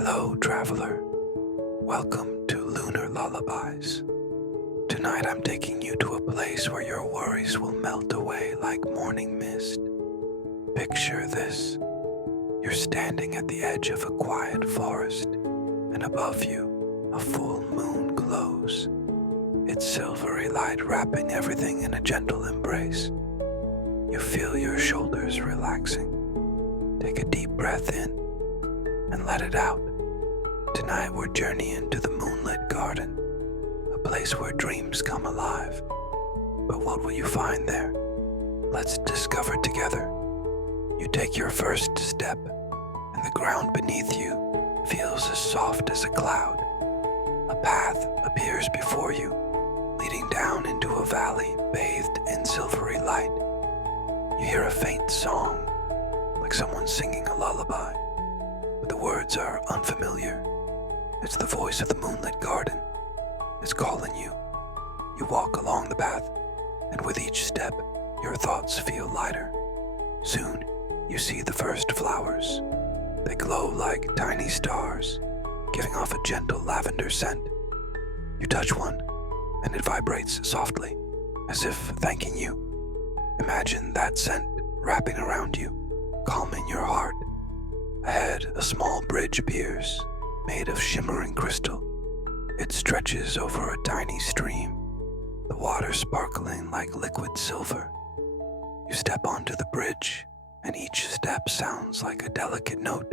Hello, traveler. Welcome to Lunar Lullabies. Tonight I'm taking you to a place where your worries will melt away like morning mist. Picture this. You're standing at the edge of a quiet forest, and above you, a full moon glows. Its silvery light wrapping everything in a gentle embrace. You feel your shoulders relaxing. Take a deep breath in and let it out. Tonight we're journeying to the moonlit garden, a place where dreams come alive. But what will you find there? Let's discover together. You take your first step, and the ground beneath you feels as soft as a cloud. A path appears before you, leading down into a valley bathed in silvery light. You hear a faint song, like someone singing a lullaby, but the words are unfamiliar. It's the voice of the moonlit garden. It's calling you. You walk along the path, and with each step, your thoughts feel lighter. Soon, you see the first flowers. They glow like tiny stars, giving off a gentle lavender scent. You touch one, and it vibrates softly, as if thanking you. Imagine that scent wrapping around you, calming your heart. Ahead, a small bridge appears, made of shimmering crystal. It stretches over a tiny stream, the water sparkling like liquid silver. You step onto the bridge, and each step sounds like a delicate note.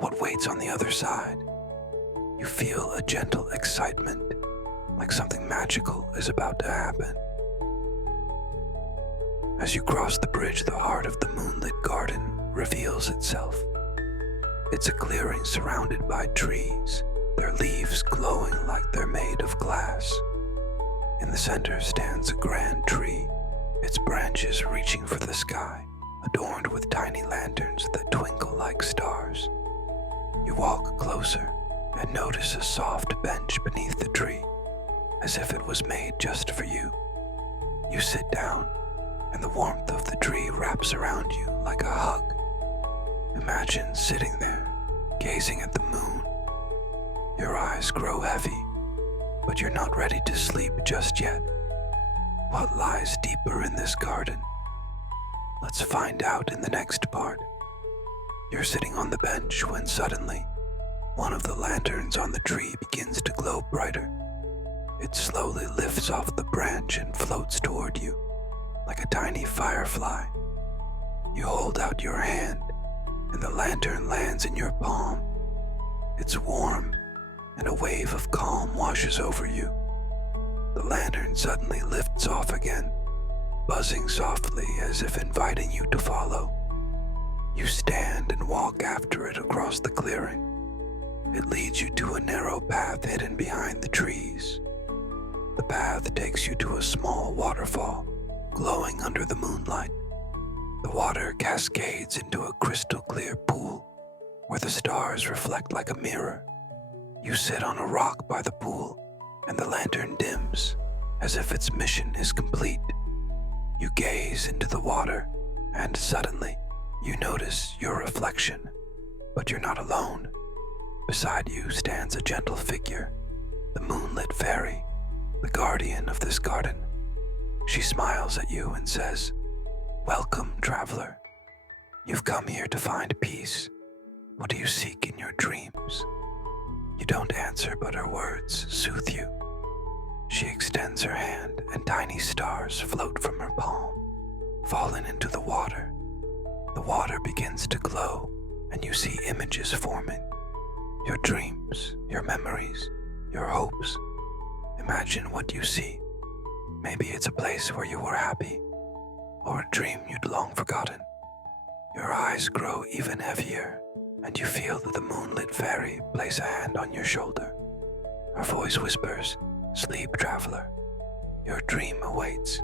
What waits on the other side? You feel a gentle excitement, like something magical is about to happen. As you cross the bridge, the heart of the moonlit garden reveals itself. It's a clearing surrounded by trees, their leaves glowing like they're made of glass. In the center stands a grand tree, its branches reaching for the sky, adorned with tiny lanterns that twinkle like stars. You walk closer and notice a soft bench beneath the tree, as if it was made just for you. You sit down, and the warmth of the tree wraps around you like a hug. Imagine sitting there, gazing at the moon. Your eyes grow heavy, but you're not ready to sleep just yet. What lies deeper in this garden? Let's find out in the next part. You're sitting on the bench when suddenly, one of the lanterns on the tree begins to glow brighter. It slowly lifts off the branch and floats toward you, like a tiny firefly. You hold out your hand, and the lantern lands in your palm. It's warm, and a wave of calm washes over you. The lantern suddenly lifts off again, buzzing softly as if inviting you to follow. You stand and walk after it across the clearing. It leads you to a narrow path hidden behind the trees. The path takes you to a small waterfall, glowing under the moonlight. The water cascades into a crystal clear pool, where the stars reflect like a mirror. You sit on a rock by the pool, and the lantern dims, as if its mission is complete. You gaze into the water, and suddenly, you notice your reflection, but you're not alone. Beside you stands a gentle figure, the moonlit fairy, the guardian of this garden. She smiles at you and says, "Welcome, traveler. You've come here to find peace. What do you seek in your dreams?" You don't answer, but her words soothe you. She extends her hand, and tiny stars float from her palm, falling into the water. The water begins to glow, and you see images forming. Your dreams, your memories, your hopes. Imagine what you see. Maybe it's a place where you were happy, or a dream you'd long forgotten. Your eyes grow even heavier, and you feel that the moonlit fairy place a hand on your shoulder. Her voice whispers, "Sleep, traveler. Your dream awaits."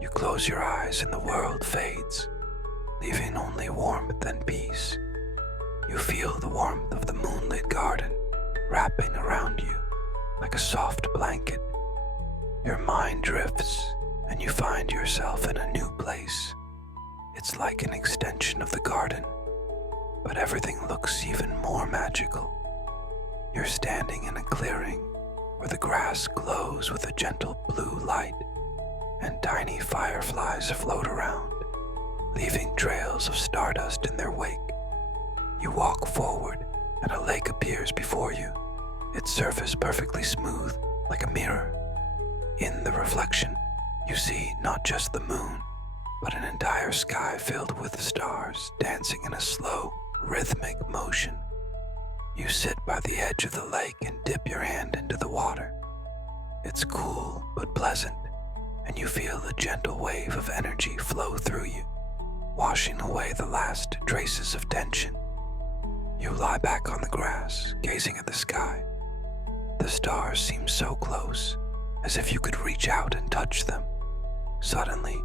You close your eyes and the world fades, leaving only warmth and peace. You feel the warmth of the moonlit garden wrapping around you like a soft blanket. Your mind drifts, and you find yourself in a new place. It's like an extension of the garden, but everything looks even more magical. magical. You're standing in a clearing where the grass glows with a gentle blue light and tiny fireflies float around, leaving trails of stardust in their wake. You walk forward and a lake appears before you, its surface perfectly smooth like a mirror. In the reflection, you see not just the moon, but an entire sky filled with stars dancing in a slow, rhythmic motion. You sit by the edge of the lake and dip your hand into the water. It's cool but pleasant, and you feel a gentle wave of energy flow through you, washing away the last traces of tension. You lie back on the grass, gazing at the sky. The stars seem so close, as if you could reach out and touch them. Suddenly,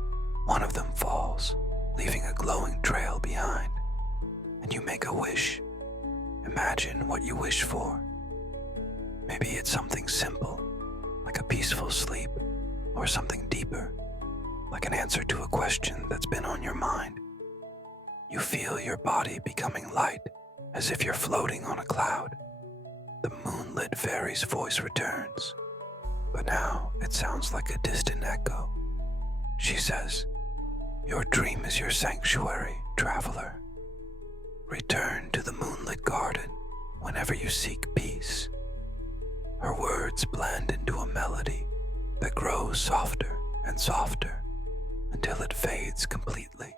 one of them falls, leaving a glowing trail behind, and you make a wish. Imagine what you wish for. Maybe it's something simple, like a peaceful sleep, or something deeper, like an answer to a question that's been on your mind. You feel your body becoming light, as if you're floating on a cloud. The moonlit fairy's voice returns, but now it sounds like a distant echo. She says, "Your dream is your sanctuary, traveler. Return to the moonlit garden whenever you seek peace." Her words blend into a melody that grows softer and softer until it fades completely.